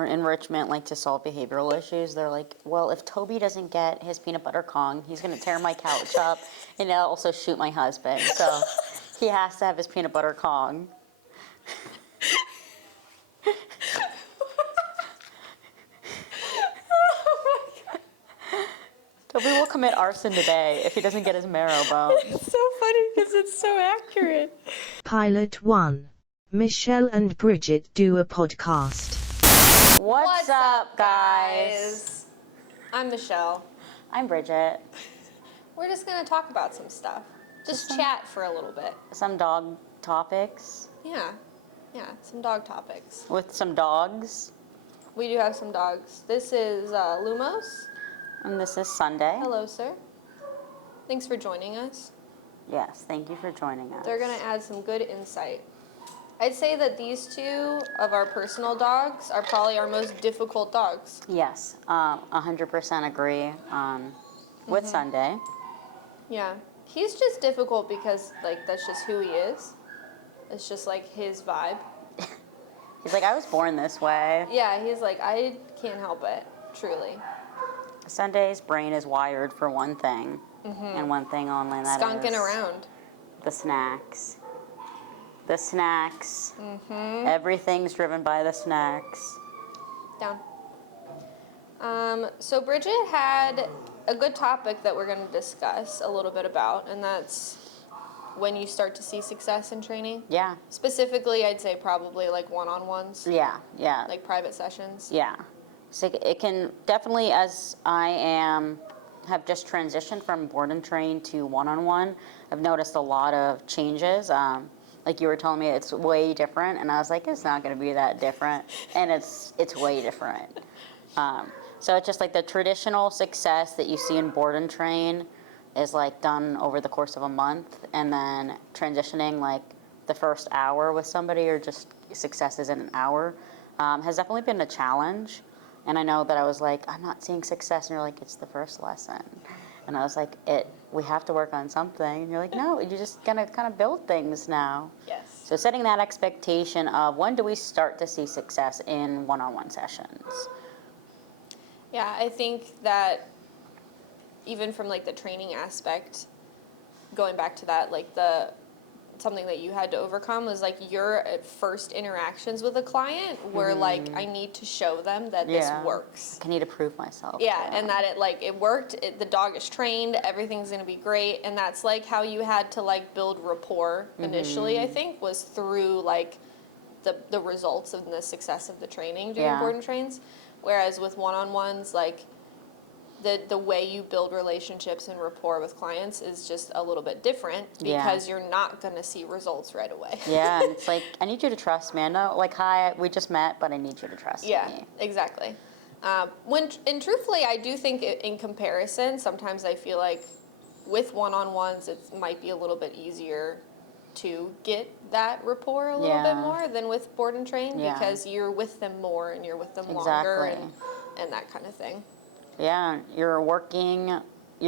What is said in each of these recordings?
or enrichment, like to solve behavioral issues. They're like, well, if Toby doesn't get his peanut butter Kong, he's going to tear my couch up and he'll also shoot my husband. So he has to have his peanut butter Kong. Toby will commit arson today if he doesn't get his marrow bone. It's so funny because it's so accurate. Pilot 1. Michelle and Bridget do a podcast. What's up, guys? I'm Michelle. I'm Bridget. We're just going to talk about some stuff. Just chat for a little bit. Some dog topics Yeah, some dog topics. with some dogs. We do have some dogs. This is Lumos. And this is Sunday. Hello, sir. Thanks for joining us. Yes, thank you for joining us. They're going to add some good insight. I'd say that these two of our personal dogs are probably our most difficult dogs. Yes, 100% agree with Sunday. Yeah. He's just difficult because, like, that's just who he is. It's just, like, his vibe. He's like, I was born this way. Yeah, he's like, I can't help it, truly. Sunday's brain is wired for one thing, and one thing only, and that Skunking is around. the snacks. The snacks. Everything's driven by the snacks. Down. So Bridget had a good topic that we're going to discuss a little bit about, and that's when you start to see success in training. Yeah. Specifically, I'd say probably like one-on-ones. Yeah. Like private sessions. Yeah. So it can definitely, as have just transitioned from board and train to one-on-one, I've noticed a lot of changes. Like you were telling me, it's way different, and I was like, it's not going to be that different, and it's way different. So it's just like the traditional success that you see in board and train is like done over the course of a month, and then transitioning like the first hour with somebody, or just successes in an hour, has definitely been a challenge. And I know that I was like, I'm not seeing success, and you're like, it's the first lesson. And I was like, we have to work on something. And you're like, no, you're just gonna kind of build things now. Yes. So setting that expectation of when do we start to see success in one-on-one sessions? Yeah, I think that even from like the training aspect, going back to that, like something that you had to overcome was like your first interactions with a client were like, I need to show them that this works. I need to prove myself. Yeah, and that it worked, the dog is trained, everything's gonna be great, and that's like how you had to like build rapport initially, I think, was through like the results of the success of the training doing board and trains. Whereas with one-on-ones, like the way you build relationships and rapport with clients is just a little bit different because you're not going to see results right away. Yeah, and it's like, I need you to trust me. I know, like, hi, we just met, but I need you to trust me. Yeah, exactly. And truthfully, I do think in comparison, sometimes I feel like with one-on-ones, it might be a little bit easier to get that rapport a little bit more than with board and train because you're with them more and you're with them longer and that kind of thing. Yeah, you're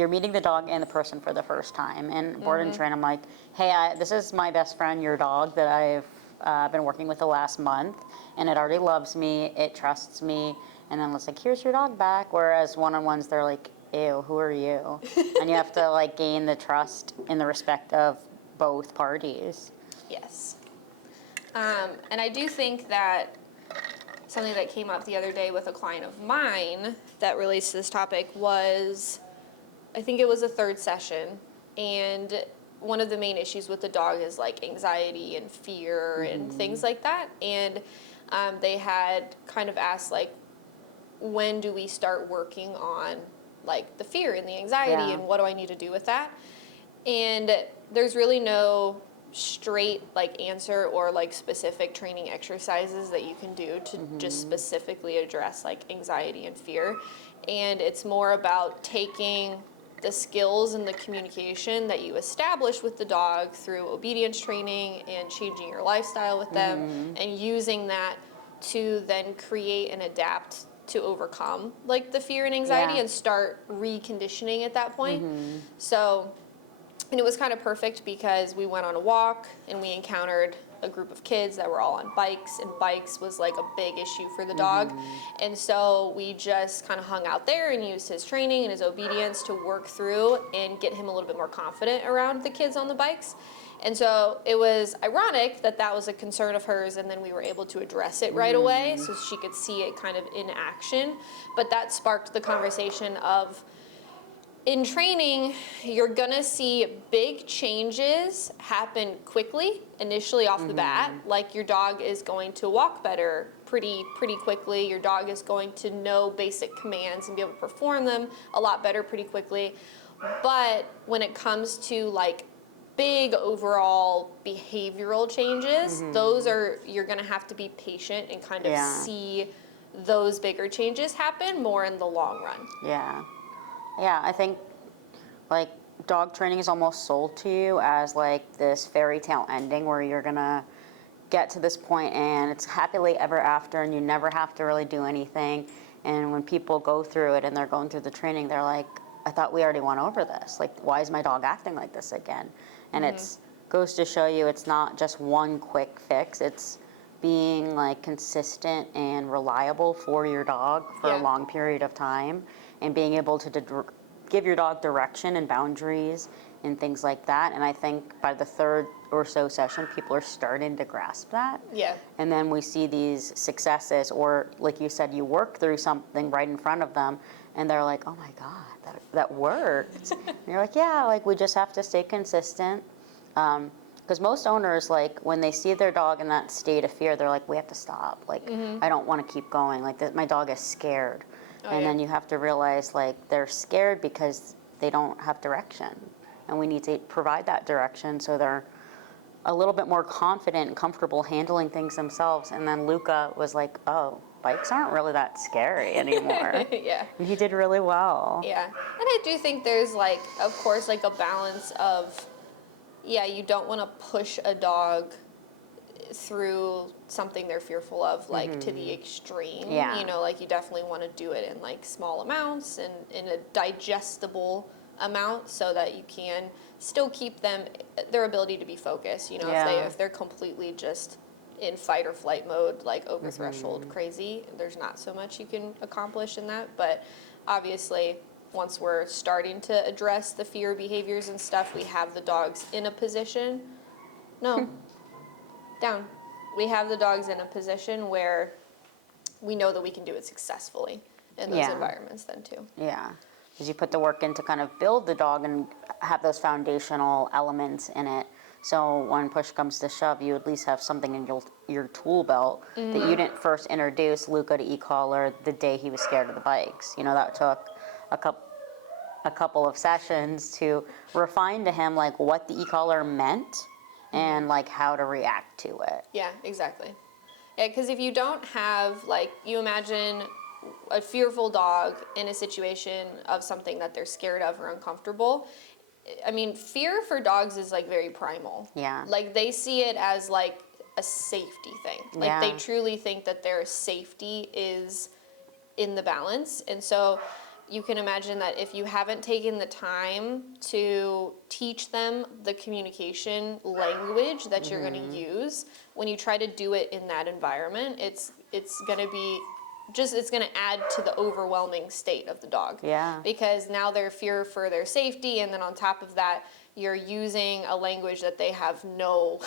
meeting the dog and the person for the first time. And board and train, I'm like, hey, this is my best friend, your dog, that I've been working with the last month, and it already loves me, it trusts me, and then it's like, here's your dog back. Whereas one-on-ones, they're like, ew, who are you? And you have to like gain the trust and the respect of both parties. Yes. And I do think that something that came up the other day with a client of mine that relates to this topic was, I think it was a third session, and one of the main issues with the dog is like anxiety and fear and things like that. And they had kind of asked like, when do we start working on like the fear and the anxiety and what do I need to do with that? And there's really no straight like answer or like specific training exercises that you can do to just specifically address like anxiety and fear. And it's more about taking the skills and the communication that you establish with the dog through obedience training and changing your lifestyle with them and using that to then create and adapt to overcome like the fear and anxiety and start reconditioning at that point. So, and it was kind of perfect because we went on a walk and we encountered a group of kids that were all on bikes, and bikes was like a big issue for the dog. And so we just kind of hung out there and used his training and his obedience to work through and get him a little bit more confident around the kids on the bikes. And so it was ironic that that was a concern of hers, and then we were able to address it right away so she could see it kind of in action. But that sparked the conversation of, in training, you're gonna see big changes happen quickly, initially off the bat. Like your dog is going to walk better pretty quickly. Your dog is going to know basic commands and be able to perform them a lot better pretty quickly. But when it comes to like big overall behavioral changes, those are, you're gonna have to be patient and kind of see those bigger changes happen more in the long run. Yeah, I think like dog training is almost sold to you as like this fairy tale ending where you're gonna get to this point and it's happily ever after and you never have to really do anything. And when people go through it and they're going through the training, they're like, I thought we already went over this. Like, why is my dog acting like this again? And it's goes to show you it's not just one quick fix. It's being like consistent and reliable for your dog for a long period of time, and being able to give your dog direction and boundaries and things like that. And I think by the third or so session, people are starting to grasp that. Yeah. And then we see these successes, or like you said, you work through something right in front of them, and they're like, oh my God, that worked. And you're like, yeah, like we just have to stay consistent. Because most owners, like when they see their dog in that state of fear, they're like, we have to stop. Like, I don't want to keep going. Like, my dog is scared. And then you have to realize, like, they're scared because they don't have direction. And we need to provide that direction so they're a little bit more confident and comfortable handling things themselves. And then Luca was like, oh, bikes aren't really that scary anymore. Yeah. And he did really well. Yeah. And I do think there's like, of course, like a balance of, yeah, you don't want to push a dog through something they're fearful of, like to the extreme. Yeah. You know, like you definitely want to do it in like small amounts and in a digestible amount so that you can still keep them, their ability to be focused. You know, if they're completely just in fight or flight mode, like over threshold crazy, there's not so much you can accomplish in that. But obviously, once we're starting to address the fear behaviors and stuff, we have the dogs in a position. No, down. We have the dogs in a position where we know that we can do it successfully in those environments then too. Yeah. Because you put the work in to kind of build the dog and have those foundational elements in it. So when push comes to shove, you at least have something in your tool belt that you didn't first introduce Luca to e-collar the day he was scared of the bikes. You know, that took a couple of sessions to refine to him like what the e-collar meant and like how to react to it. Yeah, exactly. Yeah, because if you don't have, like, you imagine a fearful dog in a situation of something that they're scared of or uncomfortable. I mean, fear for dogs is like very primal. Yeah. Like they see it as like a safety thing. Like they truly think that their safety is in the balance. And so you can imagine that if you haven't taken the time to teach them the communication language that you're going to use, when you try to do it in that environment, it's going to be just, it's going to add to the overwhelming state of the dog. Yeah. Because now they're fear for their safety, and then on top of that, you're using a language that they have no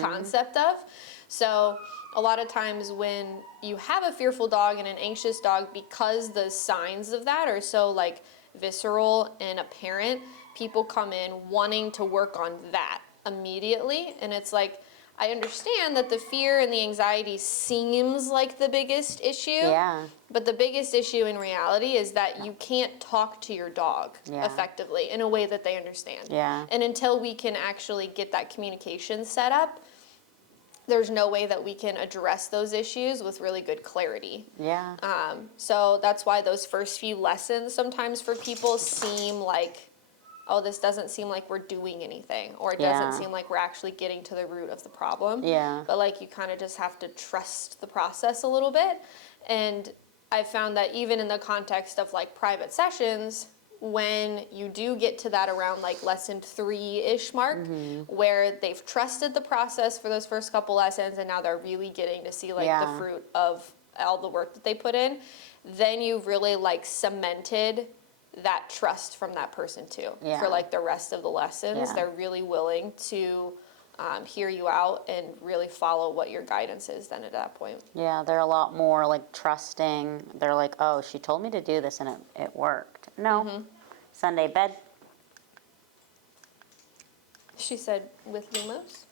concept of. So a lot of times when you have a fearful dog and an anxious dog, because the signs of that are so like visceral and apparent, people come in wanting to work on that immediately. And it's like, I understand that the fear and the anxiety seems like the biggest issue. Yeah. But the biggest issue in reality is that you can't talk to your dog effectively in a way that they understand. Yeah. And until we can actually get that communication set up, there's no way that we can address those issues with really good clarity. Yeah. So that's why those first few lessons sometimes for people seem like, oh, this doesn't seem like we're doing anything, or it doesn't seem like we're actually getting to the root of the problem. Yeah. But like you kind of just have to trust the process a little bit. And I've found that even in the context of like private sessions, when you do get to that around like lesson 3-ish mark, where they've trusted the process for those first couple lessons and now they're really getting to see like the fruit of all the work that they put in, then you've really like cemented that trust from that person too. For like the rest of the lessons. They're really willing to hear you out and really follow what your guidance is then at that point. Yeah, they're a lot more like trusting. They're like, oh, she told me to do this and it worked. No. Sunday bed. She said, with Lumos?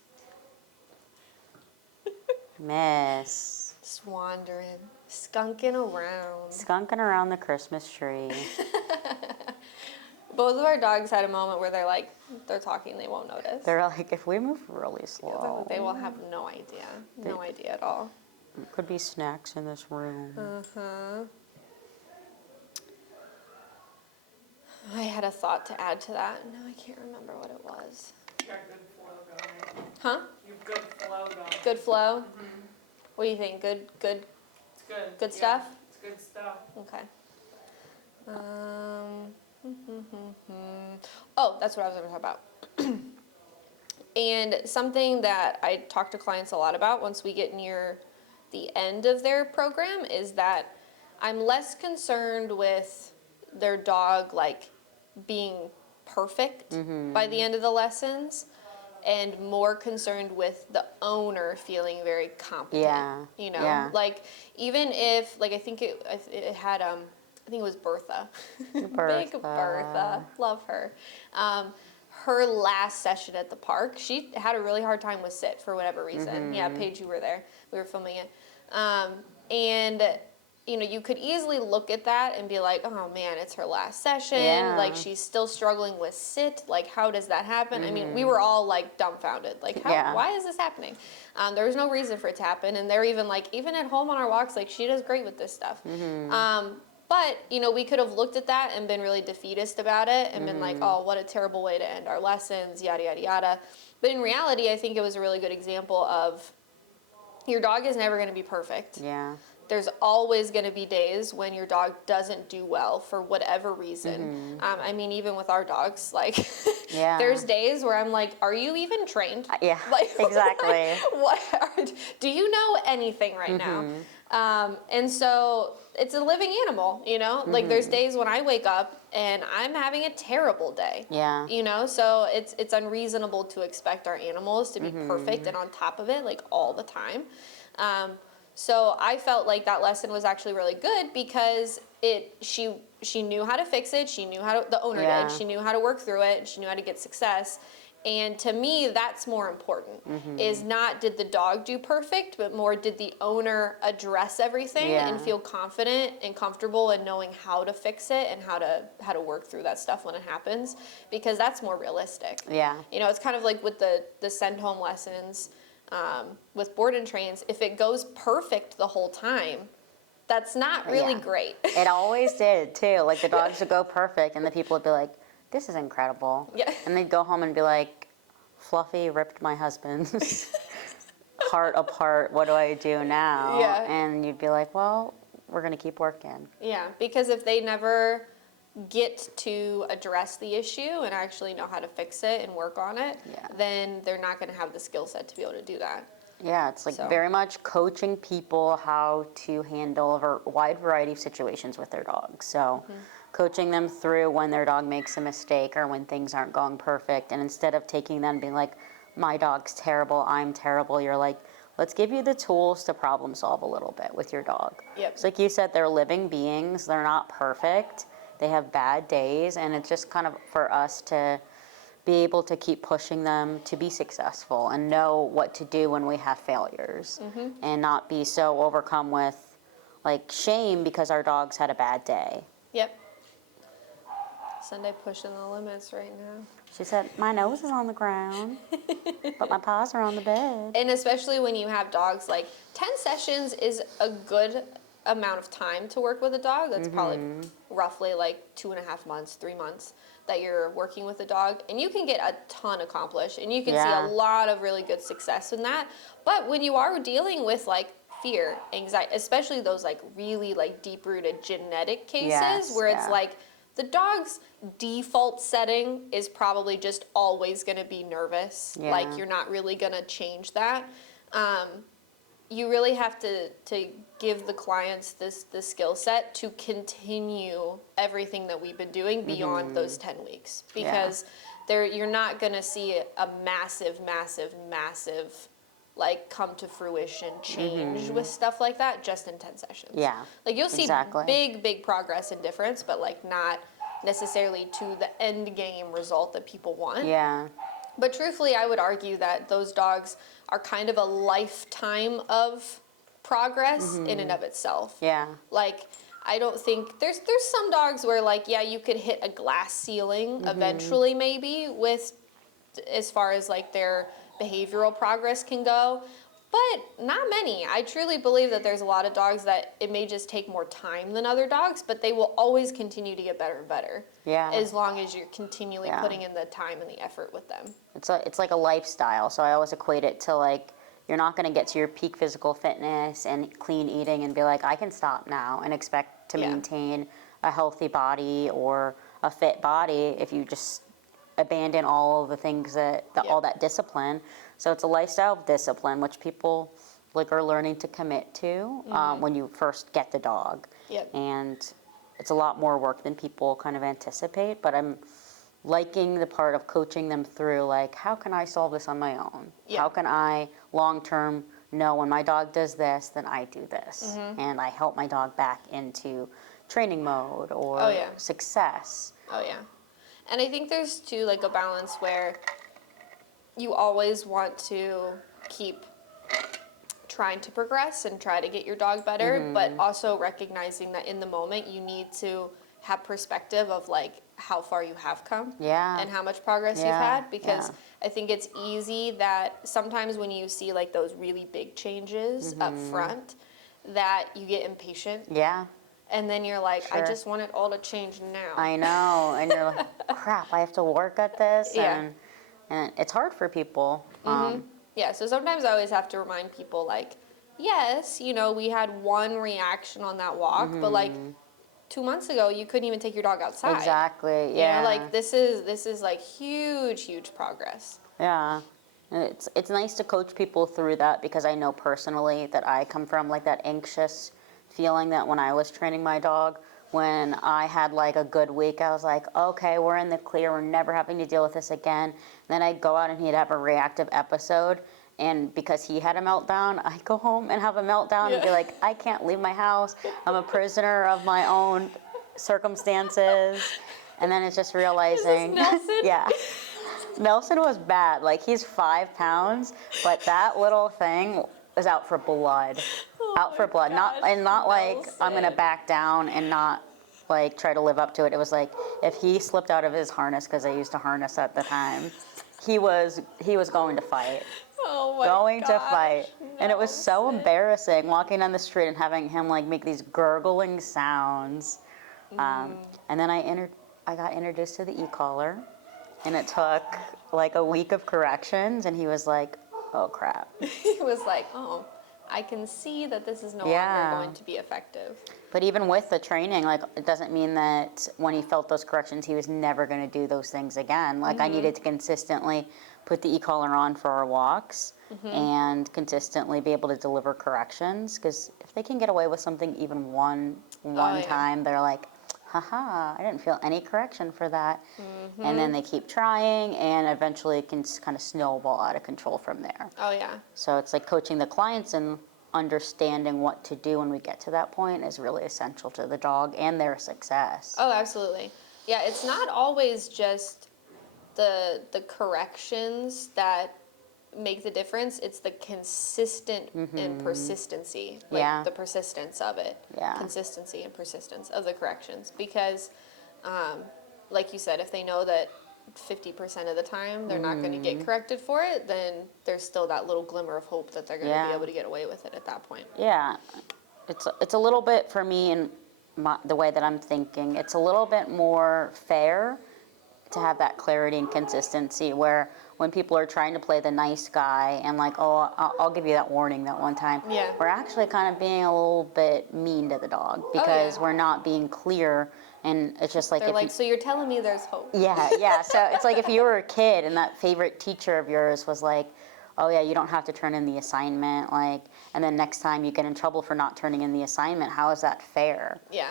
Miss. Just wandering, skunking around. Skunking around the Christmas tree. Both of our dogs had a moment where they're talking, they won't notice. They're like, if we move really slow. They will have no idea. No idea at all. Could be snacks in this room. I had a thought to add to that. No, I can't remember what it was. You got good flow going. Huh? You've good flow going. Good flow? What do you think? Good It's good. Good Yeah, stuff? It's good stuff. Okay. Oh, that's what I was going to talk about. And something that I talk to clients a lot about once we get near the end of their program is that I'm less concerned with their dog like being perfect by the end of the lessons and more concerned with the owner feeling very competent. Yeah. You know, Yeah. like even if like I think it had I think it was Bertha. Big Bertha. Love her. Her last session at the park, she had a really hard time with sit for whatever reason. Yeah, Paige, you were there. We were filming it. And, you know, you could easily look at that and be like, oh man, it's her last session. Yeah. Like, she's still struggling with sit. Like, how does that happen? I mean, we were all like dumbfounded. Like, why is this happening? There was no reason for it to happen. And they're even like, even at home on our walks, like, she does great with this stuff. But, you know, we could have looked at that and been really defeatist about it and been like, oh, what a terrible way to end our lessons, yada, yada, yada. But in reality, I think it was a really good example of your dog is never going to be perfect. Yeah. There's always going to be days when your dog doesn't do well for whatever reason. I mean, even with our dogs, like, there's days where I'm like, are you even trained? Yeah, Like, exactly. Do you know anything right now? And so it's a living animal, you know? Like, there's days when I wake up and I'm having a terrible day. Yeah. You know? So it's unreasonable to expect our animals to be perfect and on top of it, like, all the time. So I felt like that lesson was actually really good because she knew how to fix it. She knew how to, the owner did. She knew how to work through it. She knew how to get success. And to me, that's more important, is not did the dog do perfect, but more did the owner address everything and feel confident and comfortable in knowing how to fix it and how to work through that stuff when it happens, because that's more realistic. Yeah. You know, it's kind of like with the send home lessons with board and trains. If it goes perfect the whole time, that's not really great. It always did too. Like the dogs would go perfect and the people would be like, this is incredible. Yeah. And they'd go home and be like, Fluffy ripped my husband's heart apart. What do I do now? Yeah. And you'd be like, well, we're going to keep working. Yeah, because if they never get to address the issue and actually know how to fix it and work on it, then they're not going to have the skill set to be able to do that. Yeah, it's like So. very much coaching people how to handle a wide variety of situations with their dogs. So coaching them through when their dog makes a mistake or when things aren't going perfect. And instead of taking them and being like, my dog's terrible, I'm terrible, you're like, let's give you the tools to problem solve a little bit with your dog. Yep. So like you said, they're living beings. They're not perfect. They have bad days. And it's just kind of for us to be able to keep pushing them to be successful and know what to do when we have failures and not be so overcome with like shame because our dogs had a bad day. Yep. Sunday pushing the limits right now. She said, my nose is on the ground, but my paws are on the bed. And especially when you have dogs, like 10 sessions is a good amount of time to work with a dog. That's probably roughly like 2.5 months, 3 months that you're working with a dog. And you can get a ton accomplished and you can see a lot of really good success in that. But when you are dealing with like fear, anxiety, especially those like really like deep-rooted genetic cases where it's like the dog's default setting is probably just always going to be nervous. Yeah. Like you're not really going to change that. You really have to give the clients the skill set to continue everything that we've been doing beyond those 10 weeks, because you're not going to see a massive like come to fruition change with stuff like that just in 10 sessions. Yeah, Like you'll see exactly. big progress and difference, but like not necessarily to the end game result that people want. Yeah. But truthfully, I would argue that those dogs are kind of a lifetime of progress in and of itself. Yeah. Like, I don't think there's some dogs where like, yeah, you could hit a glass ceiling eventually maybe with as far as like their behavioral progress can go, but not many. I truly believe that there's a lot of dogs that it may just take more time than other dogs, but they will always continue to get better and better. Yeah. As long as you're continually Yeah. putting in the time and the effort with them. It's like a lifestyle. So I always equate it to like, you're not going to get to your peak physical fitness and clean eating and be like, I can stop now and expect to Yeah. maintain a healthy body or a fit body if you just abandon all of the things all that discipline. So it's a lifestyle of discipline, which people like are learning to commit to when you first get the dog. Yep. And it's a lot more work than people kind of anticipate, but I'm liking the part of coaching them through, like, how can I solve this on my own? Yeah. How can I long-term know when my dog does this, then I do this? And I help my dog back into training mode or Oh, yeah. success. Oh yeah. And I think there's too like a balance where you always want to keep trying to progress and try to get your dog better, but also recognizing that in the moment you need to have perspective of like how far you have come Yeah. and how much progress you've Yeah, had, because yeah. I think it's easy that sometimes when you see like those really big changes up front that you get impatient Yeah, and then you're like, I Sure. just want it all to change now. I know. And you're like, crap, I have to work at this. Yeah. And it's hard for people. Yeah, so sometimes I always have to remind people, like, yes, you know, we had one reaction on that walk, but like 2 months ago, you couldn't even take your dog outside. Exactly, yeah. You know, like this is like huge progress. Yeah. And it's nice to coach people through that, because I know personally that I come from like that anxious feeling that when I was training my dog, when I had like a good week, I was like, okay, we're in the clear, we're never having to deal with this again. Then I'd go out and he'd have a reactive episode, and because he had a meltdown, I'd go home and have a meltdown and be like, I can't leave my house, I'm a prisoner of my own circumstances. And then it's just realizing, Nelson? yeah. Nelson was bad. Like, he's 5 pounds, but that little thing was out for blood. Out for blood. Not like I'm gonna Nelson. back down and not like try to live up to it. It was like if he slipped out of his harness, because I used to harness at the time, he was going to fight. Oh my Going to gosh, fight. And it was so Nelson. embarrassing walking down the street and having him like make these gurgling sounds. And then I got introduced to the e-collar, and it took like a week of corrections, and he was like, oh crap. He was like, oh, I can see that this is no Yeah. longer going to be effective. But even with the training, like, it doesn't mean that when he felt those corrections, he was never going to do those things again. Like, I needed to consistently put the e-collar on for our walks and consistently be able to deliver corrections. Because if they can get away with something even one yeah. time, they're like, haha, I didn't feel any correction for that. And then they keep trying, and eventually it can kind of snowball out of control from there. Oh yeah. So it's like coaching the clients and understanding what to do when we get to that point is really essential to the dog and their success. Oh, absolutely. Yeah, it's not always just the corrections that make the difference. It's the consistent and persistency, like Yeah. the persistence of it. Yeah. Consistency and persistence of the corrections, because like you said, if they know that 50% of the time they're not going to get corrected for it, then there's still that little glimmer of hope that they're going to Yeah. be able to get away with it at that point. Yeah, it's a little bit for me, and the way that I'm thinking, it's a little bit more fair to have that clarity and consistency where when people are trying to play the nice guy and like, oh, I'll give you that warning that one time, Yeah. we're actually kind of being a little bit mean to the dog because we're not being clear, and it's just like They're if like, you, so you're telling me there's hope? yeah. So it's like if you were a kid and that favorite teacher of yours was like, oh yeah, you don't have to turn in the assignment, like, and then next time you get in trouble for not turning in the assignment, how is that fair? Yeah.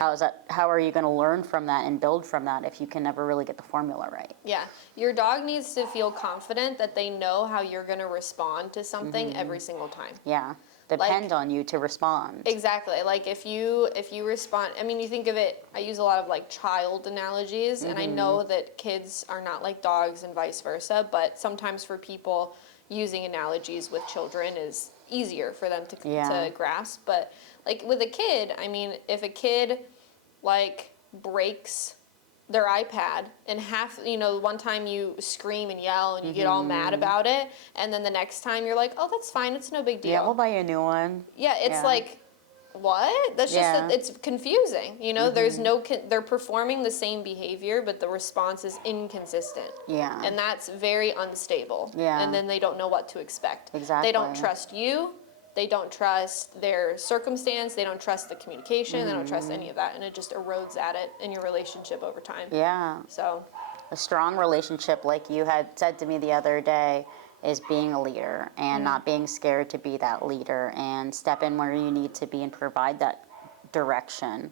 How are you going to learn from that and build from that if you can never really get the formula right? Yeah. Your dog needs to feel confident that they know how you're going to respond to something every single time. Yeah. Depend on you to respond. Exactly. Like if you respond, I mean, you think of it, I use a lot of like child analogies, and I know that kids are not like dogs and vice versa, but sometimes for people, using analogies with children is easier for them to grasp. But like with a kid, I mean, if a kid like breaks their iPad and one time you scream and yell and you get all mad about it, and then the next time you're like, oh, that's fine, it's no big deal. Yeah, we'll buy you a new one. Yeah, it's like, what? That's just, it's confusing. There's they're performing the same behavior, but the response is inconsistent. Yeah. And that's very unstable. Yeah. And then they don't know what to expect. Exactly. They don't trust you. They don't trust their circumstance. They don't trust the communication. They don't trust any of that. And it just erodes at it in your relationship over time. Yeah. So. A strong relationship, like you had said to me the other day, is being a leader and not being scared to be that leader and step in where you need to be and provide that direction.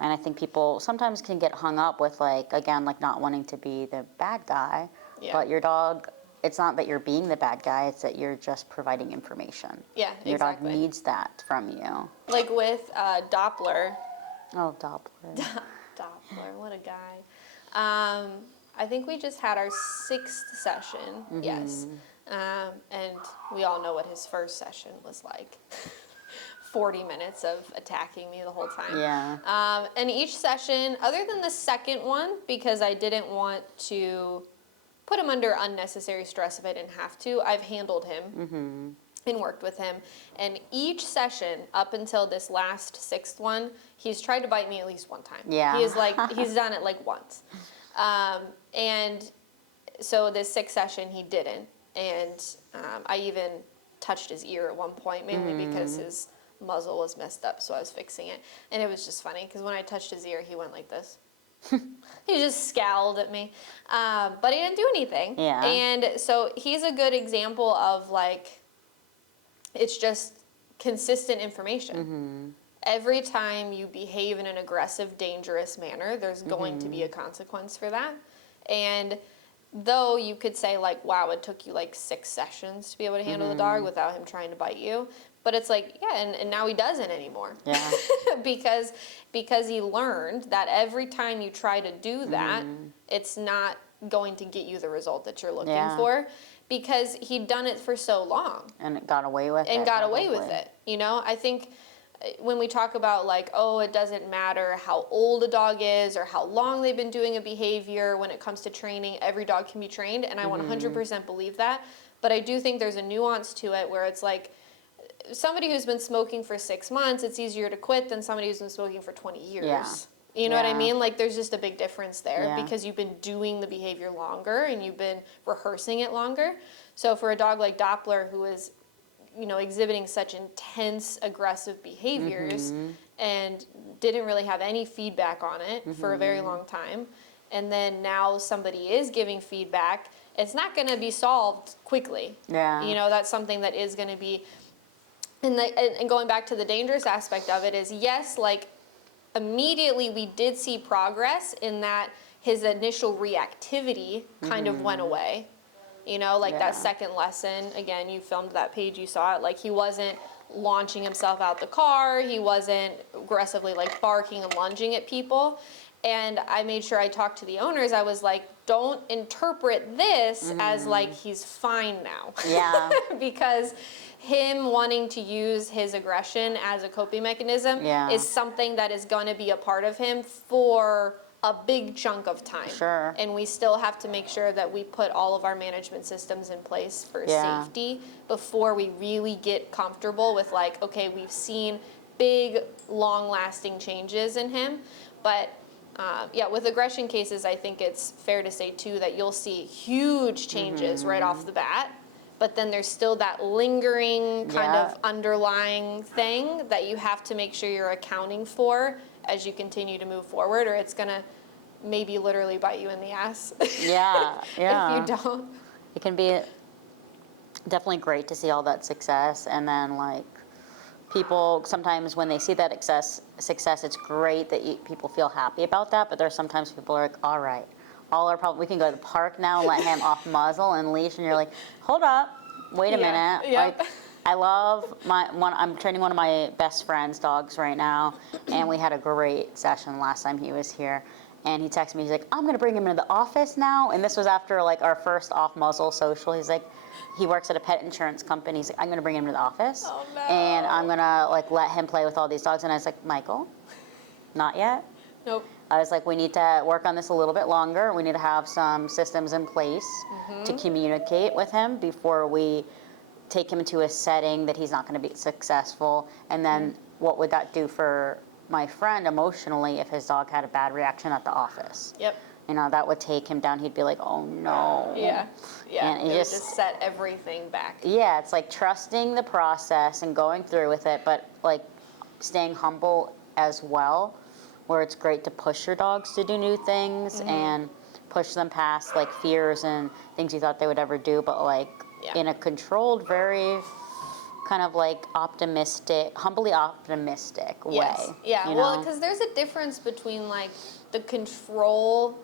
And I think people sometimes can get hung up with like, again, like not wanting to be the bad guy, but your dog, it's not that you're being the bad guy, it's that you're just providing information. Yeah, your exactly. dog needs that from you. Like with Doppler. Oh, Doppler. Doppler, what a guy. I think we just had our 6th session, yes. And we all know what his first session was like. 40 minutes of attacking me the whole time. Yeah. And each session, other than the second one, because I didn't want to put him under unnecessary stress if I didn't have to, I've handled him and worked with him. And each session, up until this last 6th one, he's tried to bite me at least one time. Yeah. He's done it like once. And so this 6th session, he didn't. And I even touched his ear at one point, mainly because his muzzle was messed up, so I was fixing it. And it was just funny, because when I touched his ear, he went like this. He just scowled at me. But he didn't do anything. Yeah. And so he's a good example of, like, it's just consistent information. Every time you behave in an aggressive, dangerous manner, there's going to be a consequence for that. And though you could say, like, wow, it took you like 6 sessions to be able to handle the dog without him trying to bite you. But it's like, yeah, and now he doesn't anymore. Yeah. because he learned that every time you try to do that, it's not going to get you the result that you're looking for, because he'd done it for so long. And it got away with it. And got away with it. I think when we talk about like, oh, it doesn't matter how old a dog is or how long they've been doing a behavior, when it comes to training, every dog can be trained, and I 100% believe that. But I do think there's a nuance to it where it's like, somebody who's been smoking for 6 months, it's easier to quit than somebody who's been smoking for 20 years. Yeah. You know what I mean? Like, there's just a big difference there because you've been doing the behavior longer and you've been rehearsing it longer. So for a dog like Doppler, who is, exhibiting such intense, aggressive behaviors and didn't really have any feedback on it for a very long time, and then now somebody is giving feedback, it's not going to be solved quickly. Yeah. That's something that is going to be... And going back to the dangerous aspect of it is, yes, like, immediately we did see progress in that his initial reactivity kind of went away. That second lesson, again, you filmed that page, you saw it, like, he wasn't launching himself out the car, he wasn't aggressively, like, barking and lunging at people. And I made sure I talked to the owners. I was like, don't interpret this as, like, he's fine now. Yeah. Because him wanting to use his aggression as a coping mechanism is something that is going to be a part of him for a big chunk of time. Sure. And we still have to make sure that we put all of our management systems in place for safety before we really get comfortable with, like, okay, we've seen big, long-lasting changes in him. But Yeah, with aggression cases, I think it's fair to say too that you'll see huge changes right off the bat, but then there's still that lingering kind Yeah. of underlying thing that you have to make sure you're accounting for as you continue to move forward, or it's gonna maybe literally bite you in the ass Yeah, yeah. if you don't. It can be definitely great to see all that success, and then like people sometimes when they see that success, it's great that people feel happy about that. But there's sometimes people are like, all right, all our problem, we can go to the park now, let him off muzzle and leash, and you're like, hold up, wait a Yeah, minute, yep. like. I love I'm training one of my best friend's dogs right now, and we had a great session last time he was here. And he texted me, he's like, I'm gonna bring him into the office now. And this was after like our first off muzzle social. He's like, he works at a pet insurance company. He's like, I'm gonna bring him to the office. Oh, no. And I'm gonna like let him play with all these dogs. And I was like, Michael, not yet. Nope. I was like, we need to work on this a little bit longer. We need to have some systems in place to communicate with him before we take him into a setting that he's not going to be successful. And then what would that do for my friend emotionally if his dog had a bad reaction at the office? Yep. You know, that would take him down. He'd be like, oh no. Yeah. Yeah. And It would just set everything back. Yeah, it's like trusting the process and going through with it, but like staying humble as well, where it's great to push your dogs to do new things and push them past like fears and things you thought they would ever do, but like in a controlled, very kind of like optimistic, humbly optimistic way. Yes. Yeah. you Well, know? because there's a difference between like the control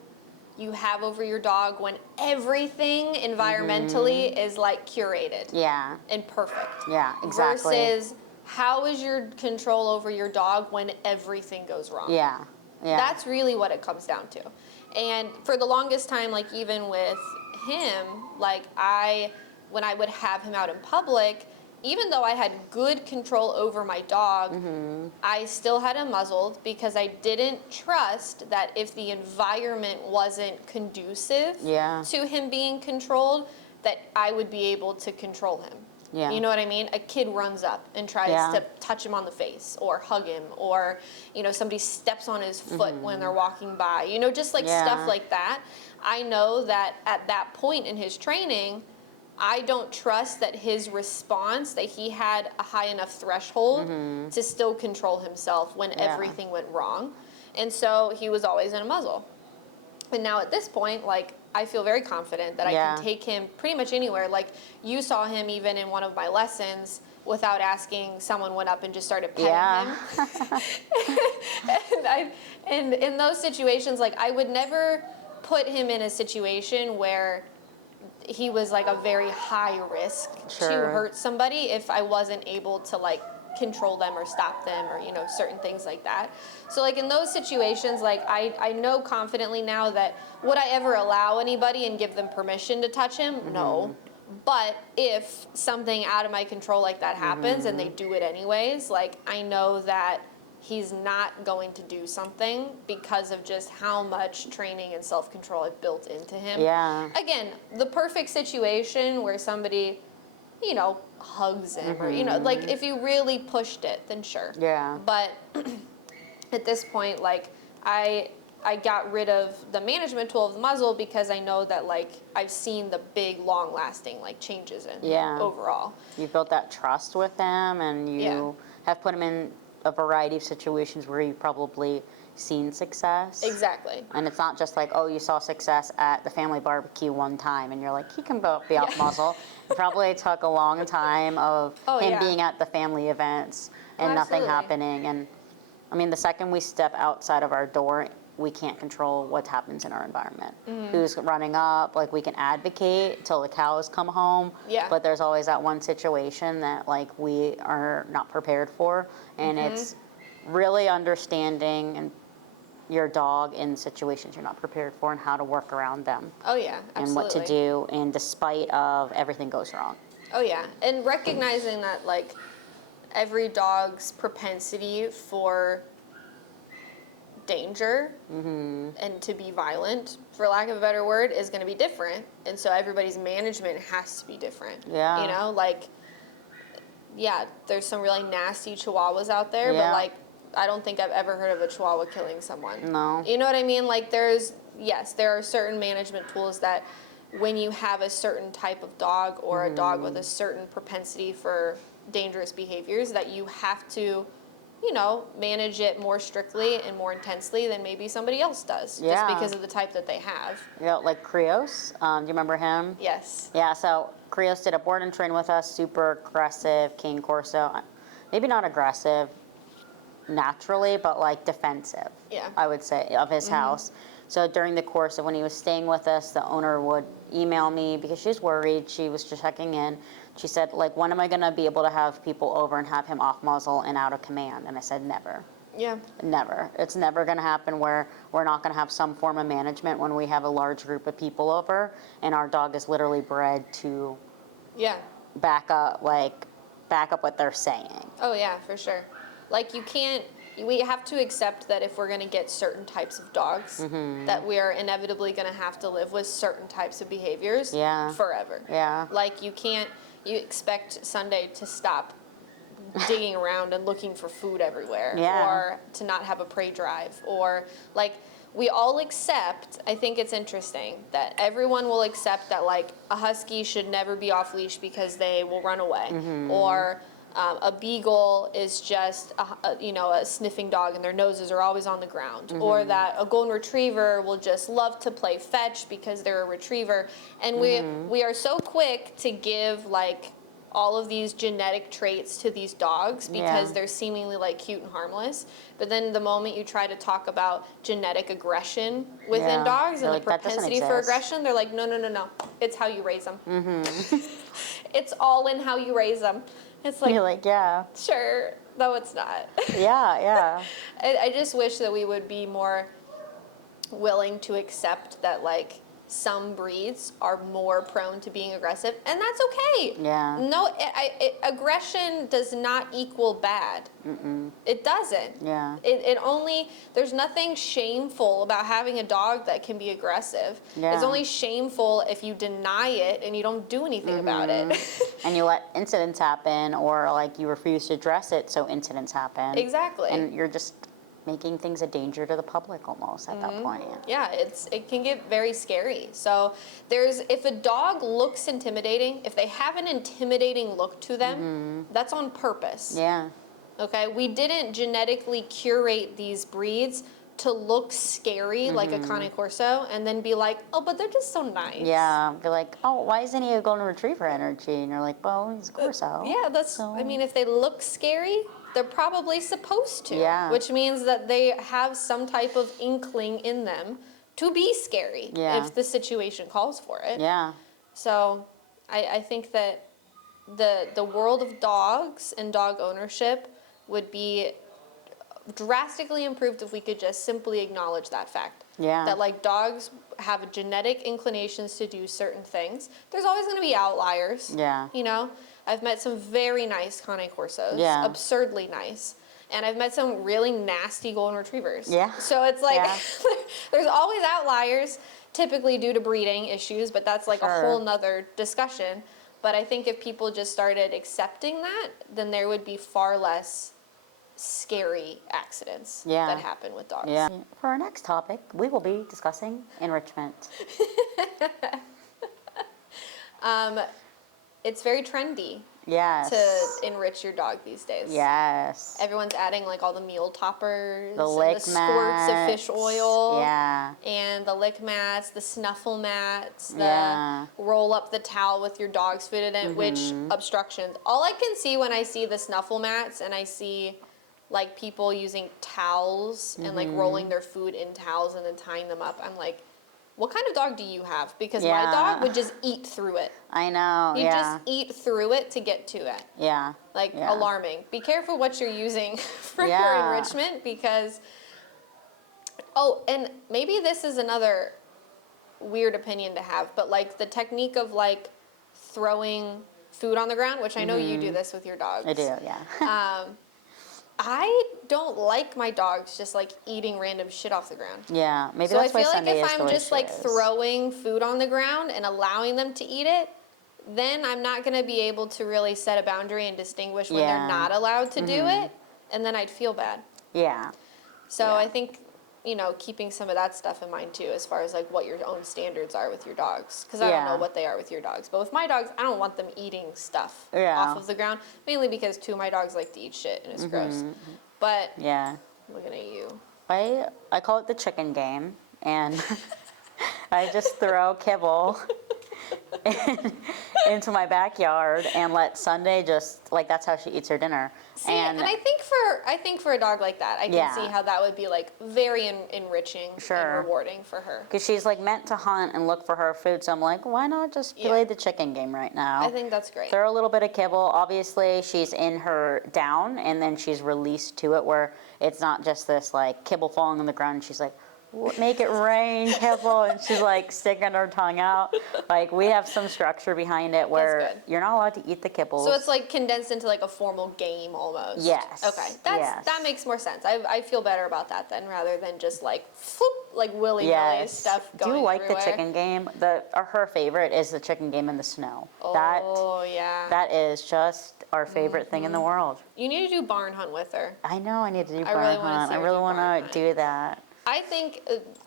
you have over your dog when everything environmentally is like curated Yeah, and perfect. yeah, exactly. Versus how is your control over your dog when everything goes wrong? Yeah, yeah. That's really what it comes down to. And for the longest time, like even with him, like when I would have him out in public, even though I had good control over my dog, I still had him muzzled because I didn't trust that if the environment wasn't conducive to him being controlled, that I would be able to control him. Yeah. You know what I mean? A kid runs up and tries to touch him on the face or hug him, or, you know, somebody steps on his foot when they're walking by, you know, just like stuff like that. I know that at that point in his training, I don't trust that his response, that he had a high enough threshold to still control himself when everything went wrong. And so he was always in a muzzle. And now at this point, like, I feel very confident that I can take him pretty much anywhere. Like, you saw him even in one of my lessons without asking, someone went up and just started petting him. And in those situations, like, I would never put him in a situation where he was like a very high risk to hurt somebody if I wasn't able to like control them or stop them or, you know, certain things like that. So like in those situations, like I know confidently now that would I ever allow anybody and give them permission to touch him? No. But if something out of my control like that happens and they do it anyways, like I know that he's not going to do something because of just how much training and self-control I've built into him. Yeah. Again, the perfect situation where somebody, you know, hugs him or, you know, like if you really pushed it, then sure. Yeah. But at this point, like I got rid of the management tool of the muzzle because I know that like I've seen the big long lasting like changes in him overall. You built that trust with him, and you have put him in a variety of situations where you've probably seen success. Exactly. And it's not just like, oh, you saw success at the family barbecue one time and you're like, he can be off muzzle. It probably took a long time of him being at the family events and nothing happening. And I mean, the second we step outside of our door, we can't control what happens in our environment. Who's running up, like we can advocate till the cows come home, but there's always that one situation that like we are not prepared for, and it's really understanding and your dog in situations you're not prepared for and how to work around them. Oh yeah, absolutely. And what to do, and despite of everything goes wrong. Oh yeah, and recognizing that like every dog's propensity for danger and to be violent, for lack of a better word, is going to be different, and so everybody's management has to be different. Yeah. You know, like, yeah, there's some really nasty chihuahuas out there, but like I don't think I've ever heard of a Chihuahua killing someone. No. You know what I mean? Like there are certain management tools that when you have a certain type of dog or a dog with a certain propensity for dangerous behaviors that you have to, manage it more strictly and more intensely than maybe somebody else does. Yeah. Just because of the type that they have. Like Krios. Do you remember him? Yes. Yeah, so Krios did a board and train with us, super aggressive, King Corso. Maybe not aggressive naturally, but like defensive, Yeah. I would say, of his house. So during the course of when he was staying with us, the owner would email me because she was worried. She was just checking in. She said, like, when am I going to be able to have people over and have him off muzzle and out of command? And I said, never. Yeah. Never. It's never going to happen where we're not going to have some form of management when we have a large group of people over and our dog is literally bred to Yeah. back up what they're saying. Oh yeah, for sure. Like we have to accept that if we're going to get certain types of dogs, that we are inevitably going to have to live with certain types of behaviors Yeah. forever. Yeah. Like you expect Sunday to stop digging around and looking for food everywhere, Yeah. or to not have a prey drive, or like we all accept, I think it's interesting that everyone will accept that like a husky should never be off leash because they will run away, or a beagle is just a sniffing dog and their noses are always on the ground, or that a golden retriever will just love to play fetch because they're a retriever, and we are so quick to give like all of these genetic traits to these dogs because Yeah. they're seemingly like cute and harmless. But then the moment you try to talk about genetic aggression within Yeah. dogs They're and like, the "That doesn't propensity for exist." aggression, they're like, no, it's how you raise them. It's all in how you raise them. It's like, You're like, yeah. sure, no, it's not. Yeah, yeah. I just wish that we would be more willing to accept that like some breeds are more prone to being aggressive, and that's okay. Yeah. No, aggression does not equal bad. It doesn't. Yeah. It only, there's nothing shameful about having a dog that can be aggressive. Yeah. It's only shameful if you deny it and you don't do anything about it. And you let incidents happen, or like you refuse to address it, so incidents happen. Exactly. And you're just making things a danger to the public almost at that point. Yeah, it can get very scary. So if a dog looks intimidating, if they have an intimidating look to them, that's on purpose. Yeah. Okay, we didn't genetically curate these breeds to look scary like a Cane Corso and then be like, oh, but they're just so nice. Yeah. Be like, oh, why isn't he a golden retriever energy? And you're like, well, he's a Corso. Yeah, I mean, if they look scary, they're probably supposed to. Yeah. Which means that they have some type of inkling in them to be scary if the situation calls for it. Yeah. So I think that the world of dogs and dog ownership would be drastically improved if we could just simply acknowledge that fact. Yeah. That like dogs have genetic inclinations to do certain things. There's always going to be outliers. Yeah. You know, I've met some very nice Cane Corsos, Yeah. absurdly nice. And I've met some really nasty golden retrievers. Yeah. So it's like, Yeah. there's always outliers, typically due to breeding issues, but that's like a Sure. whole nother discussion. But I think if people just started accepting that, then there would be far less scary accidents that happen with dogs. Yeah. For our next topic, we will be discussing enrichment. It's very trendy Yes. to enrich your dog these days. Yes. Everyone's adding like all the meal toppers, The and lick the squirts of fish mats. oil, Yeah. and the lick mats, the snuffle mats, the Yeah. roll up the towel with your dog's food in it, which obstructions. All I can see when I see the snuffle mats and I see like people using towels and like rolling their food in towels and then tying them up, I'm like, what kind of dog do you have? Because my Yeah. dog would just eat through it. I know. You yeah. just eat through it to get to it. Yeah. Like Yeah. alarming. Be careful what you're using for your Yeah. enrichment because, oh, and maybe this is another weird opinion to have, but like the technique of like throwing food on the ground, which I know you do this with your dogs. I do. Yeah. I don't like my dogs just like eating random shit off the ground. Yeah. Maybe So I that's why feel like Sunday if is the I'm way just she like is. throwing food on the ground and allowing them to eat it, then I'm not going to be able to really set a boundary and distinguish when Yeah. they're not allowed to do it, and then I'd feel bad. Yeah. So Yeah. I think, keeping some of that stuff in mind too, as far as like what your own standards are with your dogs. Because I don't know Yeah. what they are with your dogs. But with my dogs, I don't want them eating stuff Yeah. off of the ground. Mainly because 2 of my dogs like to eat shit and it's gross. But Yeah. looking at you. I call it the chicken game, and I just throw kibble into my backyard and let Sunday just, like, that's how she eats her dinner. See, and I think for a dog like that, I can Yeah. see how that would be like very enriching Sure. and rewarding for her. Because she's like meant to hunt and look for her food, so I'm like, why not just play Yeah. the chicken game right now? I think that's great. Throw a little bit of kibble. Obviously, she's in her down, and then she's released to it where it's not just this like kibble falling on the ground. And she's like, make it rain, kibble, and she's like sticking her tongue out. Like, we have some structure behind it where good. you're not allowed to eat the kibbles. So it's like condensed into like a formal game almost. Yes, Okay, yes. that makes more sense. I feel better about that then, rather than just like floop, like willy nilly stuff going Do you like everywhere. the chicken game? Her favorite is the chicken game in the snow. Oh yeah. That is just our favorite thing in the world. You need to do barn hunt with her. I know I need to do I barn really wanna hunt. see I her really do want barn to hunt. do that. I think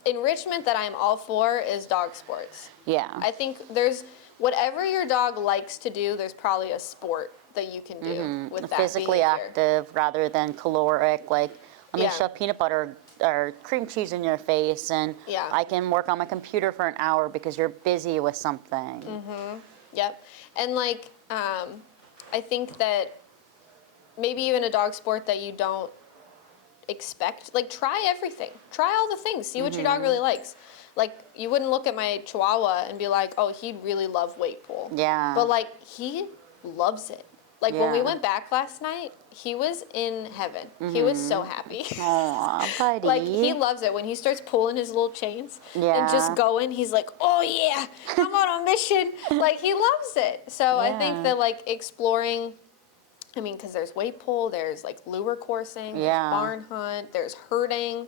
enrichment that I'm all for is dog sports. Yeah. I think there's whatever your dog likes to do, there's probably a sport that you can do with that Physically behavior. active rather than caloric. Like, let me Yeah. shove peanut butter or cream cheese in your face, and Yeah. I can work on my computer for an hour because you're busy with something. Yep. And like, I think that maybe even a dog sport that you don't expect, like try everything. Try all the things. See what your dog really likes. Like, you wouldn't look at my Chihuahua and be like, oh, he'd really love weight pull. Yeah. But like, he loves it. Like when we Yeah. went back last night, he was in heaven. He was so happy. Aw, buddy. Like, he loves it when he starts pulling his little chains and just Yeah. going. He's like, oh yeah, I'm on a mission. Like, he loves it. So I think Yeah. that like exploring, I mean, because there's weight pull, there's like lure coursing, there's Yeah. barn hunt, there's herding,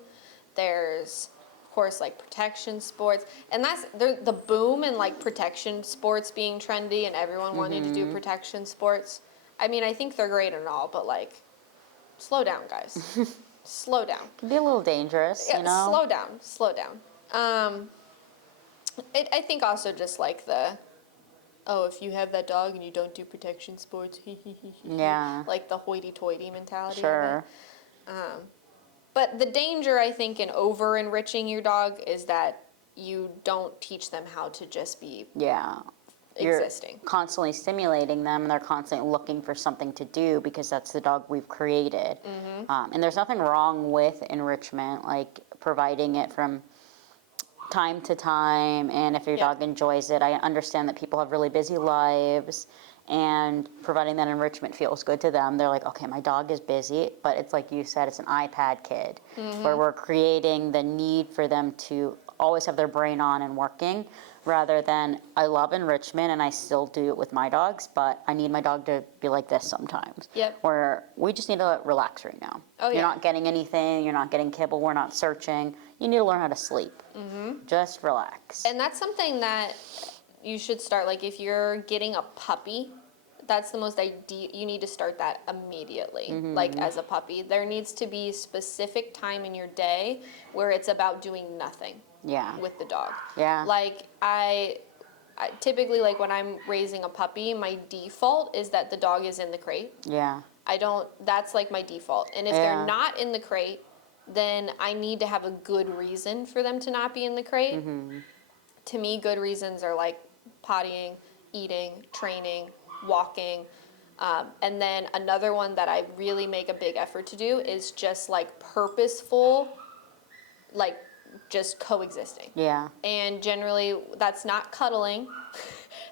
there's of course like protection sports, and that's the boom in like protection sports being trendy and everyone wanting to do protection sports. I mean, I think they're great and all, but like, slow down, guys. Slow down. Can be a little dangerous, Yeah, you know? slow down. Slow down. I think also just like oh, if you have that dog and you don't do protection sports, Yeah. like the hoity-toity mentality. Sure. Of it. But the danger, I think, in over-enriching your dog is that you don't teach them how to just be Yeah. You're existing. constantly stimulating them, and they're constantly looking for something to do because that's the dog we've created. And there's nothing wrong with enrichment, like providing it from time to time, and if your Yeah. dog enjoys it. I understand that people have really busy lives, and providing that enrichment feels good to them. They're like, okay, my dog is busy, but it's like you said, it's an iPad kid, where we're creating the need for them to always have their brain on and working, rather than, I love enrichment and I still do it with my dogs, but I need my dog to be like this sometimes. Yep. Where we just need to relax right now. Oh, You're yeah. not getting anything, you're not getting kibble, we're not searching. You need to learn how to sleep. Just relax. And that's something that you should start, like if you're getting a puppy, that's the most ideal, you need to start that immediately, like as a puppy. There needs to be specific time in your day where it's about doing nothing Yeah. with the dog. Yeah. Like I typically, like when I'm raising a puppy, my default is that the dog is in the crate. Yeah. That's like my default. And if Yeah. they're not in the crate, then I need to have a good reason for them to not be in the crate. To me, good reasons are like pottying, eating, training, walking. And then another one that I really make a big effort to do is just like purposeful, like just coexisting. Yeah. And generally, that's not cuddling.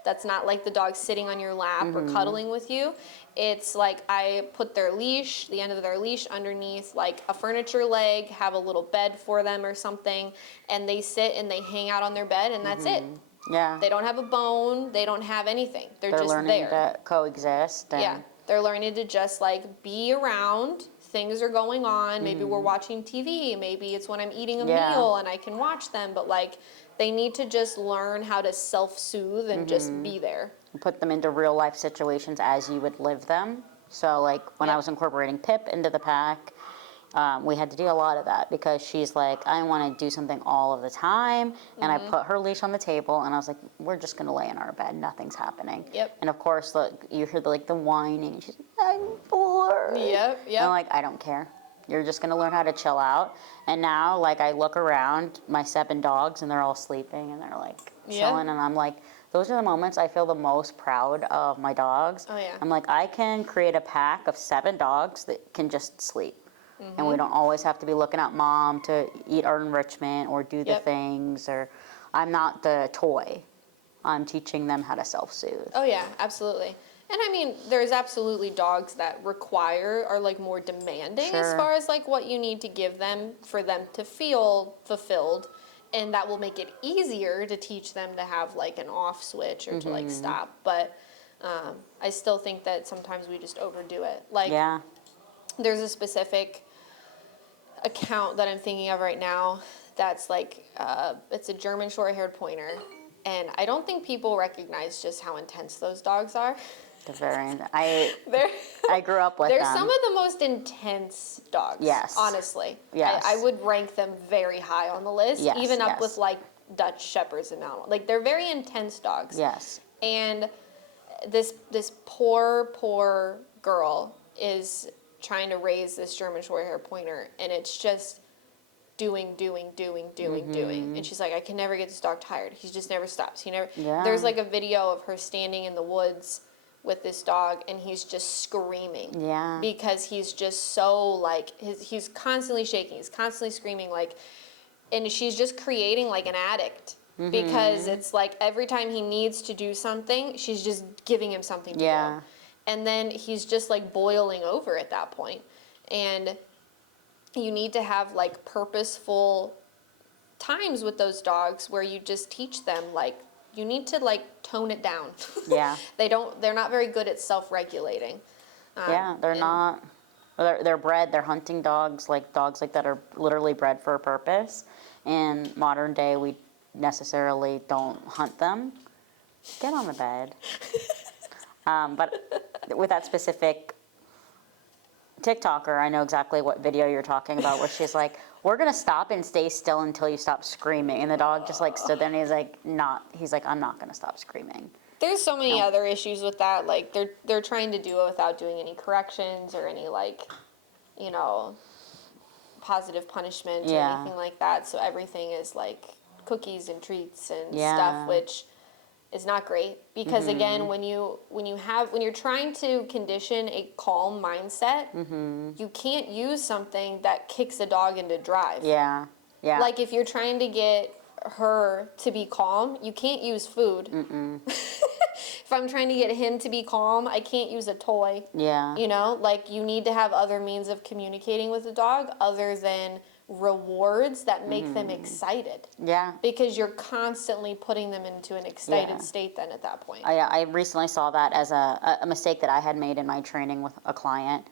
That's not like the dog sitting on your lap or cuddling with you. It's like I put their leash, the end of their leash, underneath like a furniture leg, have a little bed for them or something, and they sit and they hang out on their bed, and that's it. Yeah. They don't have a bone. They don't have anything. They're just learning there. to coexist. And Yeah, they're learning to just like be around. Things are going on. Maybe we're watching TV. Maybe it's when I'm eating a Yeah. meal and I can watch them. But like, they need to just learn how to self-soothe and just be there. put them into real life situations as you would live them. So like when I Yep. was incorporating Pip into the pack, we had to do a lot of that because she's like, I want to do something all of the time. And I put her leash on the table and I was like, we're just going to lay in our bed. Nothing's happening. Yep. And of course, look, you hear the whining. And she's like, I'm bored. Yep, And yep. I'm like, I don't care. You're just going to learn how to chill out. And now, like, I look around my 7 dogs and they're all sleeping and they're like Yeah. chilling. And I'm like, those are the moments I feel the most proud of my dogs. Oh, yeah. I'm like, I can create a pack of 7 dogs that can just sleep. And we don't always have to be looking at mom to eat our enrichment or do the Yep. things, or I'm not the toy. I'm teaching them how to self-soothe. Oh yeah, absolutely. And I mean, there's absolutely dogs that are like more demanding as Sure. far as like what you need to give them for them to feel fulfilled. And that will make it easier to teach them to have like an off switch or to like stop. But I still think that sometimes we just overdo it. Like Yeah. there's a specific account that I'm thinking of right now that's like, it's a German short-haired pointer. And I don't think people recognize just how intense those dogs are. They're I grew up with they're them. some of the most intense dogs. Yes. Honestly. Yes. I would rank them very high on the list, Yes, even up yes. with like Dutch Shepherds and Malinois. Like they're very intense dogs. Yes. And this poor girl is trying to raise this German short-haired pointer, and it's just doing. And she's like, I can never get this dog tired. He just never stops. Yeah. There's like a video of her standing in the woods with this dog, and he's just screaming. Yeah. Because he's just so like, he's constantly shaking, he's constantly screaming, like, and she's just creating like an addict. Because it's like every time he needs to do something, she's just giving him something to Yeah. do. And then he's just like boiling over at that point. And you need to have like purposeful times with those dogs where you just teach them like you need to like tone it down. Yeah. They're not very good at self-regulating. Yeah, they're and- not. They're bred. They're hunting dogs like that are literally bred for a purpose. In modern day, we necessarily don't hunt them. Get on the bed. But with that specific TikToker, I know exactly what video you're talking about, where she's like, "We're gonna stop and stay still until you stop screaming," and the dog just like stood there, and he's like, "I'm not gonna stop screaming." There's so many other issues with that. Like they're trying to do it without doing any corrections or any like, positive punishment or Yeah. anything like that. So everything is like cookies and treats and Yeah. stuff, which is not great because again, when you're trying to condition a calm mindset, you can't use something that kicks a dog into drive. Yeah, yeah. Like if you're trying to get her to be calm, you can't use food. If I'm trying to get him to be calm, I can't use a toy. Yeah. Like you need to have other means of communicating with the dog other than rewards that make them excited. Yeah. Because you're constantly putting them into an excited Yeah. state then at that point. I recently saw that as a mistake that I had made in my training with a client.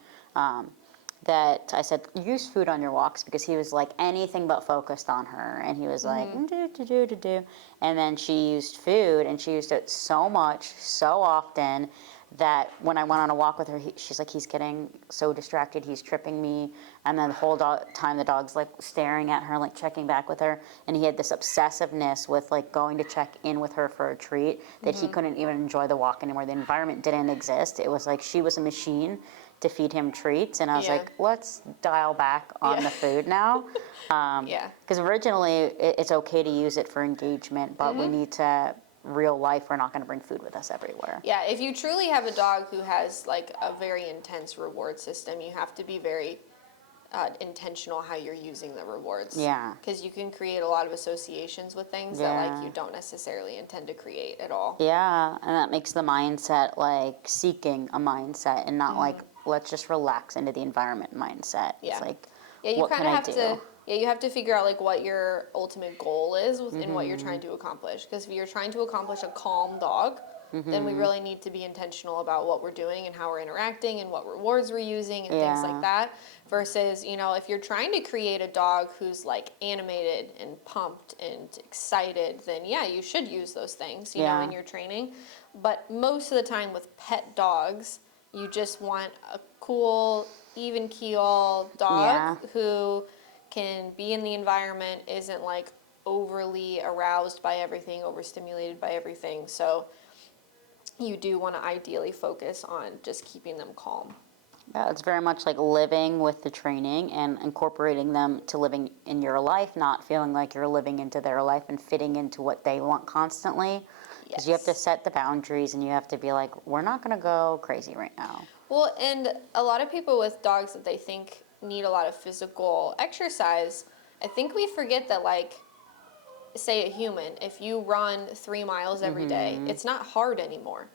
That I said, use food on your walks, because he was like anything but focused on her, and he was like, do. And then she used food, and she used it so much, so often, that when I went on a walk with her, she's like, he's getting so distracted, he's tripping me. And then the whole time the dog's like staring at her, like checking back with her. And he had this obsessiveness with like going to check in with her for a treat that he couldn't even enjoy the walk anymore. The environment didn't exist. It was like she was a machine to feed him treats. And I was Yeah. like, let's dial back on the food now. Yeah. Because originally it's okay to use it for engagement, but we need to, real life, we're not going to bring food with us everywhere. Yeah, if you truly have a dog who has like a very intense reward system, you have to be very intentional how you're using the rewards. Yeah. Because you can create a lot of associations with things that Yeah. like you don't necessarily intend to create at all. Yeah, and that makes the mindset like seeking a mindset and not like, let's just relax into the environment mindset. Yeah. It's like, Yeah, you what kind can of I have do? to. Yeah, you have to figure out like what your ultimate goal is and what you're trying to accomplish. Because if you're trying to accomplish a calm dog, then we really need to be intentional about what we're doing and how we're interacting and what rewards we're using and things Yeah. like that. Versus, if you're trying to create a dog who's like animated and pumped and excited, then yeah, you should use those things, Yeah. in your training. But most of the time with pet dogs, you just want a cool, even keel dog Yeah. who can be in the environment, isn't like overly aroused by everything, overstimulated by everything. So you do want to ideally focus on just keeping them calm. Yeah, it's very much like living with the training and incorporating them to living in your life, not feeling like you're living into their life and fitting into what they want constantly. Because you have to Yes. set the boundaries and you have to be like, we're not going to go crazy right now. Well, and a lot of people with dogs that they think need a lot of physical exercise, I think we forget that, like, say a human, if you run 3 miles every day, it's not hard anymore.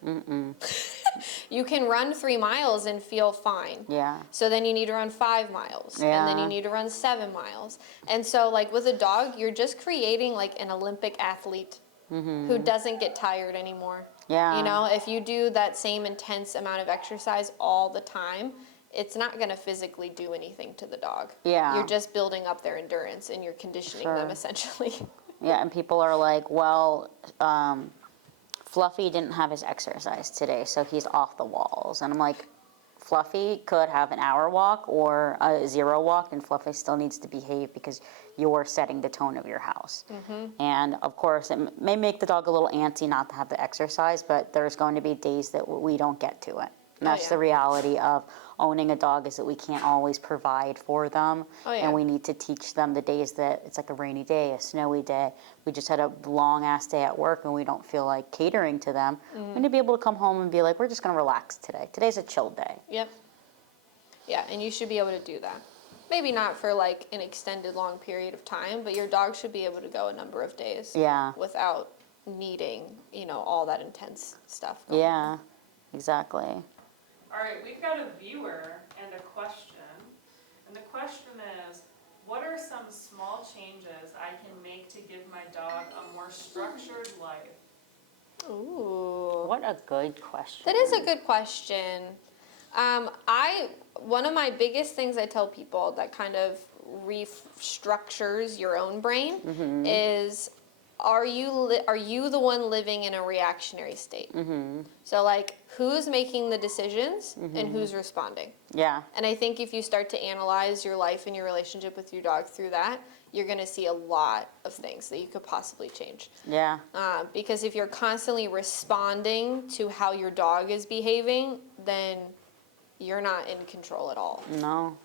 You can run 3 miles and feel fine. Yeah. So then you need to run 5 miles. And then you Yeah. need to run 7 miles. And so, like, with a dog, you're just creating, like, an Olympic athlete who doesn't get tired anymore. Yeah. You know, if you do that same intense amount of exercise all the time, it's not going to physically do anything to the dog. Yeah. You're just building up their endurance and you're conditioning them Sure. essentially. Yeah, and people are like, well, Fluffy didn't have his exercise today, so he's off the walls. And I'm like, Fluffy could have an hour walk or a 0 walk, and Fluffy still needs to behave because you're setting the tone of your house. And of course, it may make the dog a little antsy not to have the exercise, but there's going to be days that we don't get to it. And Oh, that's yeah. the reality of owning a dog, is that we can't always provide for them. Oh, yeah. And we need to teach them the days that it's like a rainy day, a snowy day. We just had a long ass day at work and we don't feel like catering to them. We need to be able to come home and be like, we're just going to relax today. Today's a chill day. Yep. Yeah, and you should be able to do that. Maybe not for like an extended long period of time, but your dog should be able to go a number of days Yeah. without needing, you know, all that intense stuff going on. Yeah, exactly. All right, we've got a viewer and a question. And the question is, what are some small changes I can make to give my dog a more structured life? Ooh. What a good question. That is a good question. One of my biggest things I tell people that kind of restructures your own brain is, are you the one living in a reactionary state? So like, who's making the decisions and who's responding? Yeah. And I think if you start to analyze your life and your relationship with your dog through that, you're going to see a lot of things that you could possibly change. Yeah. Because if you're constantly responding to how your dog is behaving, then you're not in control at all. No.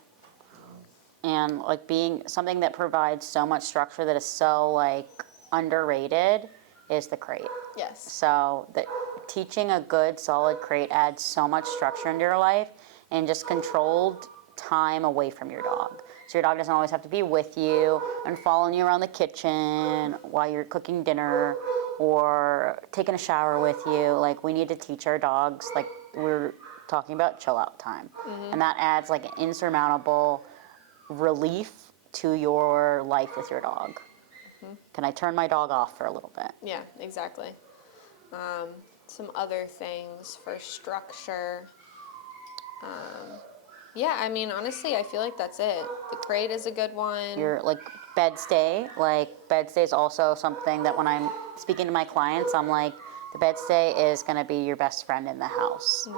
And like being something that provides so much structure that is so like underrated is the crate. Yes. So the teaching a good solid crate adds so much structure into your life and just controlled time away from your dog. So your dog doesn't always have to be with you and following you around the kitchen while you're cooking dinner or taking a shower with you. Like, we need to teach our dogs, like we're talking about, chill out time. And that adds like an insurmountable relief to your life with your dog. Can I turn my dog off for a little bit? Yeah, exactly. Some other things for structure. Yeah, I mean, honestly, I feel like that's it. The crate is a good one. Your like bed stay. Like, bed stay is also something that when I'm speaking to my clients, I'm like, the bed stay is going to be your best friend in the house,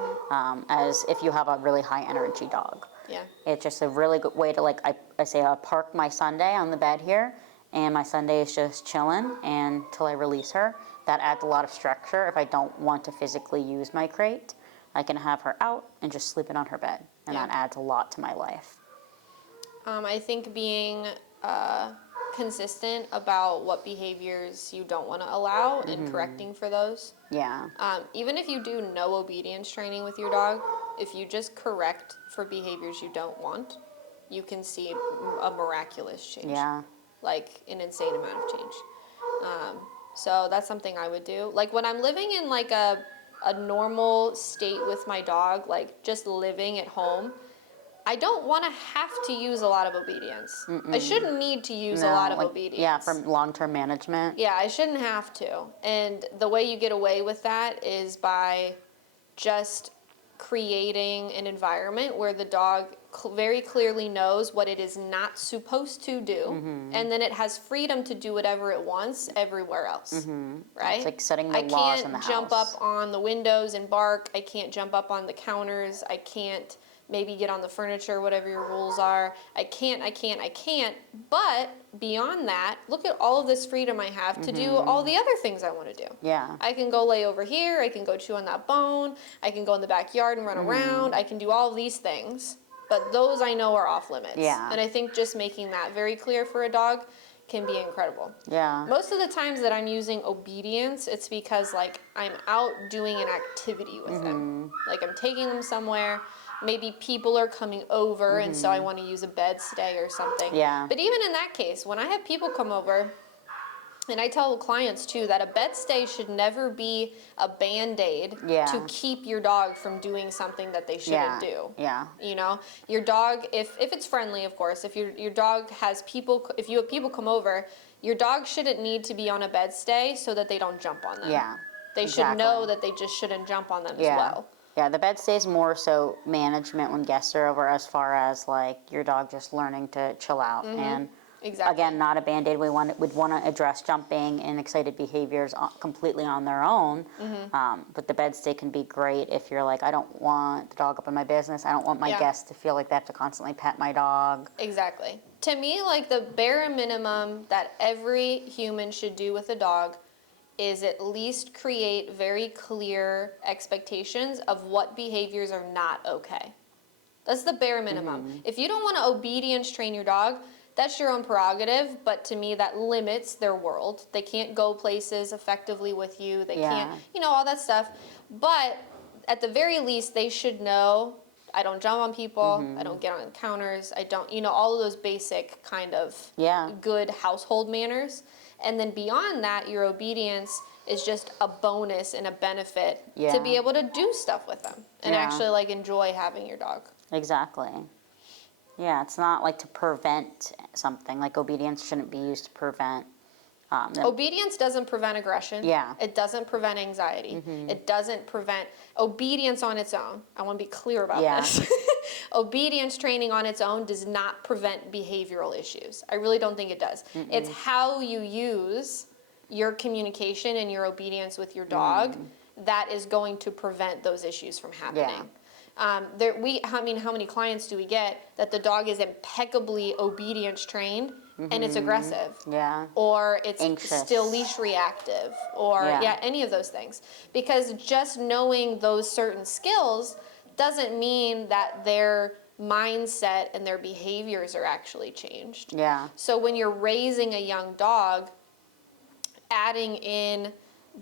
as if you have a really high energy dog. Yeah. It's just a really good way to, like, I say I park my Sunday on the bed here, and my Sunday is just chilling until I release her. That adds a lot of structure. If I don't want to physically use my crate, I can have her out and just sleep it on her bed, and Yeah. that adds a lot to my life. I think being consistent about what behaviors you don't want to allow and correcting for those. Yeah. Even if you do no obedience training with your dog, if you just correct for behaviors you don't want, you can see a miraculous change. Yeah. Like an insane amount of change. So that's something I would do. Like when I'm living in like a normal state with my dog, like just living at home, I don't want to have to use a lot of obedience. I shouldn't need to use a lot of like, obedience. Yeah, for long-term management. Yeah, I shouldn't have to. And the way you get away with that is by just creating an environment where the dog very clearly knows what it is not supposed to do, and then it has freedom to do whatever it wants everywhere else. Right? It's like setting the I laws in the can't jump house. up on the windows and bark. I can't jump up on the counters. I can't maybe get on the furniture, whatever your rules are. I can't. But beyond that, look at all of this freedom I have to do all the other things I want to do. Yeah. I can go lay over here, I can go chew on that bone, I can go in the backyard and run around, I can do all of these things, but those I know are off limits. Yeah. And I think just making that very clear for a dog can be incredible. Yeah. Most of the times that I'm using obedience, it's because like I'm out doing an activity with them. Like I'm taking them somewhere, maybe people are coming over and so I want to use a bed stay or something. Yeah. But even in that case, when I have people come over, and I tell clients too that a bed stay should never be a Band-Aid Yeah. to keep your dog from doing something that they shouldn't do. Yeah. You know, your dog, if it's friendly, of course, if your dog has people, if you have people come over, your dog shouldn't need to be on a bed stay so that they don't jump on them. Yeah. They should know that they just shouldn't jump on them as well. Yeah, the bed stays more so management when guests are over, as far as like your dog just learning to chill out. And Exactly. again, not a Band-Aid. We'd want to address jumping and excited behaviors completely on their own. But the bed stay can be great if you're like, I don't want the dog up in my business. I don't want my Yeah. guests to feel like they have to constantly pet my dog. Exactly. To me, like the bare minimum that every human should do with a dog is at least create very clear expectations of what behaviors are not okay. That's the bare minimum. If you don't want to obedience train your dog, that's your own prerogative, but to me that limits their world. They can't go places effectively with you. They can't, you know, all that stuff. But at the very least, they should know I don't jump on people, I don't get on counters, I don't, you know, all of those basic kind of good household manners. And then beyond that, your obedience is just a bonus and a benefit to be able to do stuff with them and actually like enjoy having your dog. Exactly. Yeah, it's not like to prevent something. Like obedience shouldn't be used to prevent. Obedience doesn't prevent aggression. Yeah. It doesn't prevent anxiety. It doesn't prevent obedience on its own. I want to be clear about this. Obedience training on its own does not prevent behavioral issues. I really don't think it does. It's how you use your communication and your obedience with your dog that is going to prevent those issues from happening. I mean, how many clients do we get that the dog is impeccably obedience trained and it's aggressive? Or it's anxious, still leash reactive, or any of those things. Because just knowing those certain skills doesn't mean that their mindset and their behaviors are actually changed. So when you're raising a young dog, adding in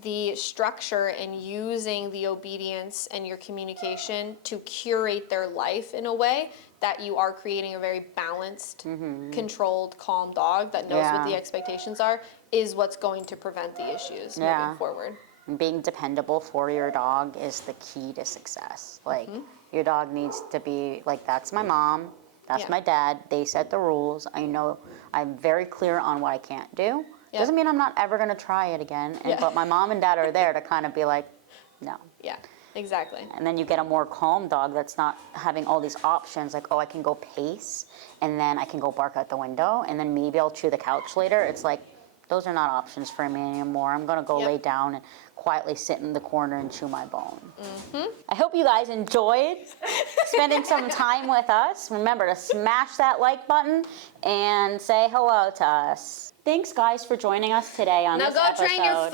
the structure and using the obedience and your communication to curate their life in a way that you are creating a very balanced, controlled, calm dog that knows what the expectations are, is what's going to prevent the issues moving forward. Being dependable for your dog is the key to success. Like your dog needs to be like, that's my mom, that's my dad, they set the rules, I know I'm very clear on what I can't do. Doesn't mean I'm not ever going to try it again, but my mom and dad are there to kind of be like, no. Yeah, exactly. And then you get a more calm dog that's not having all these options, like, oh, I can go pace, and then I can go bark out the window, and then maybe I'll chew the couch later. It's like, those are not options for me anymore. I'm going to go lay down and quietly sit in the corner and chew my bone. I hope you guys enjoyed spending some time with us. Remember to smash that like button and say hello to us. Thanks, guys, for joining us today on this episode. Now go train your